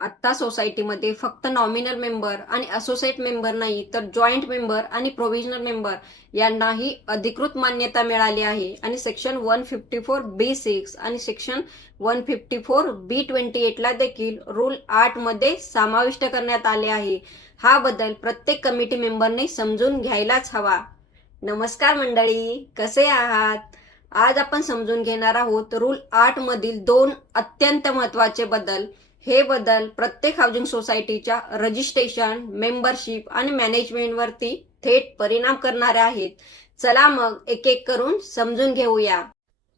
आत्ता सोसायटीमध्ये फक्त नॉमिनल मेंबर आणि असोसिएट मेंबर नाही तर जॉईंट मेंबर आणि प्रोव्हिजनल मेंबर यांनाही अधिकृत मान्यता मिळाली आहे आणि सेक्शन 154B6 आणि सेक्शन 154B28 ला देखील रूल 8 मध्ये समाविष्ट करण्यात आले आहे। हा बदल प्रत्येक कमिटी मेंबरने समजून घ्यायलाच हवा। नमस्कार मंडळी, कसे आहात? आज आपण समजून घेणार आहोत रूल 8 मधील 2 अत्यंत महत्त्वाचे बदल। हे बदल प्रत्येक हाऊसिंग सोसायटीच्या रजिस्ट्रेशन, मेंबरशिप आणि मॅनेजमेंटवरती थेट परिणाम करणारे आहेत। चला मग एक एक करून समजून घेऊया।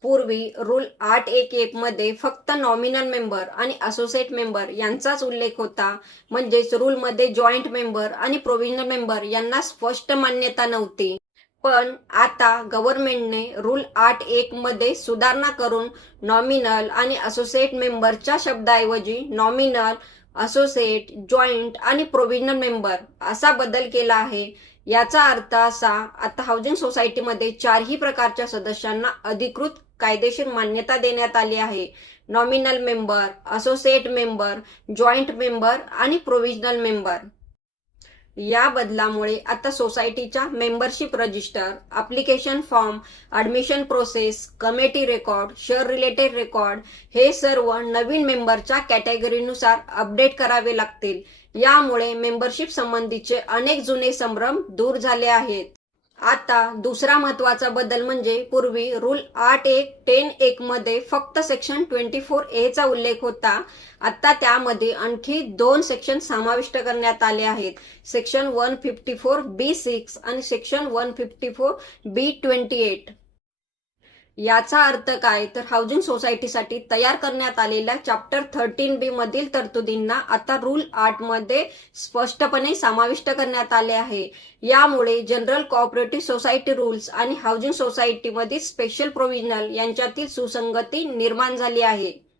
पूर्वी रूल 8.1 मध्ये फक्त नॉमिनल मेंबर आणि असोसिएट मेंबर यांचाच उल्लेख होता, म्हणजेच रूल मध्ये जॉईंट मेंबर आणि प्रोव्हिजनल मेंबर यांना स्पष्ट मान्यता नव्हती। पण आता गव्हर्नमेंटने रूल 8.1 मध्ये सुधारणा करून नॉमिनल आणि असोसिएट मेंबरच्या शब्दाऐवजी नॉमिनल, असोसिएट, जॉईंट आणि प्रोव्हिजनल मेंबर असा बदल केला आहे। याचा अर्थ असा, आता हाऊसिंग सोसायटीमध्ये चारही प्रकारच्या सदस्यांना अधिकृत कायदेशीर मान्यता देण्यात आली आहे। Nominal member, associate member, joint member आणि प्रोव्हिजनल मेंबर। या बदलामुळे आता सोसायटीच्या membership register, application form, admission process, committee record, share related record हे सर्व नवीन मेंबरच्या कॅटेगरीनुसार अपडेट करावे लागतील। यामुळे मेंबरशिप संबंधीचे अनेक जुने संभ्रम दूर झाले आहेत। आता दुसरा महत्त्वाचा बदल म्हणजे पूर्वी रूल 8.10.1 मध्ये फक्त सेक्शन 24A चा उल्लेख होता। आता त्यामध्ये आणखी 2 सेक्शन समाविष्ट करण्यात आले आहेत, सेक्शन 154B6 आणि सेक्शन 154B28। याचा अर्थ काय तर हाऊसिंग सोसायटीसाठी तयार करण्यात आलेल्या चॅप्टर 13B मधील तरतुदींना आता रूल 8 मध्ये स्पष्टपणे समाविष्ट करण्यात आले आहे। यामुळे जनरल कोऑपरेटिव्ह सोसायटी रूल्स आणि हाऊसिंग सोसायटीमधील स्पेशल प्रोव्हिजनल यांच्यातील सुसंगती निर्माण झाली आहे।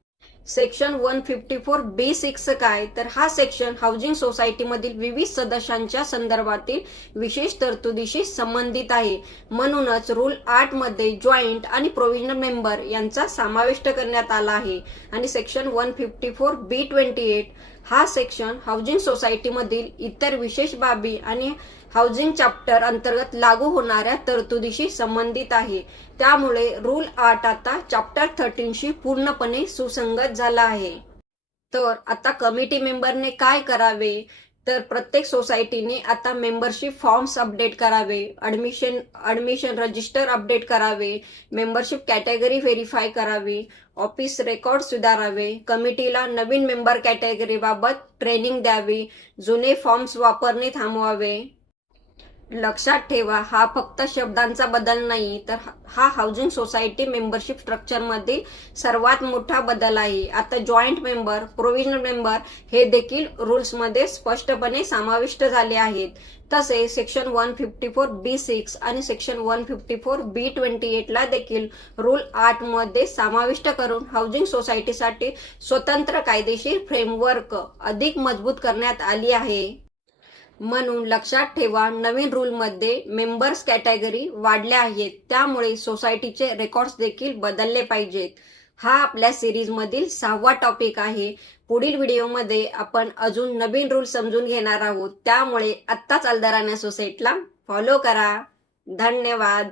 सेक्शन 154B6 काय तर हा सेक्शन हाऊसिंग सोसायटीमधील विविध सदस्यांच्या संदर्भातील विशेष तरतुदीशी संबंधित आहे। म्हणूनच रूल 8 मध्ये जॉईंट आणि प्रोव्हिजनल मेंबर यांचा समाविष्ट करण्यात आला आहे। आणि सेक्शन 154B28 हा सेक्शन हाऊसिंग सोसायटीमधील इतर विशेष बाबी आणि हाऊसिंग चॅप्टर अंतर्गत लागू होणाऱ्या तरतुदीशी संबंधित आहे। त्यामुळे रूल 8 आता चॅप्टर 13 शी पूर्णपणे सुसंगत झाला आहे। तर आता कमिटी मेंबरने काय करावे तर प्रत्येक सोसायटीने आता मेंबरशिप फॉर्म्स अपडेट करावे, ॲडमिशन रजिस्टर अपडेट करावे, मेंबरशिप कॅटेगरी व्हेरीफाय करावी, ऑफिस रेकॉर्ड सुधारावे, कमिटीला नवीन मेंबर कॅटेगरीबाबत ट्रेनिंग द्यावी, जुने फॉर्म्स वापरणे थांबवावे। लक्षात ठेवा, हा फक्त शब्दांचा बदल नाही तर हा हाऊसिंग सोसायटी मेंबरशिप स्ट्रक्चरमधील सर्वात मोठा बदल आहे। आता जॉईंट मेंबर, प्रोव्हिजनल मेंबर हे देखील रूल्समध्ये स्पष्टपणे समाविष्ट झाले आहेत। तसेच सेक्शन 154B6 आणि सेक्शन 154B28 ला देखील रूल 8 मध्ये समाविष्ट करून हाऊसिंग सोसायटीसाठी स्वतंत्र कायदेशीर फ्रेमवर्क अधिक मजबूत करण्यात आली आहे। म्हणून लक्षात ठेवा, नवीन रूलमध्ये मेंबर्स कॅटेगरी वाढल्या आहेत, त्यामुळे सोसायटीचे रेकॉर्ड्स देखील बदलले पाहिजेत। हा आपल्या सिरीजमधील 6वा टॉपिक आहे। पुढील व्हिडिओमध्ये आपण अजून नवीन रूल समजून घेणार आहोत, त्यामुळे आत्ताच अलदराण्या सोसायटीला फॉलो करा। धन्यवाद।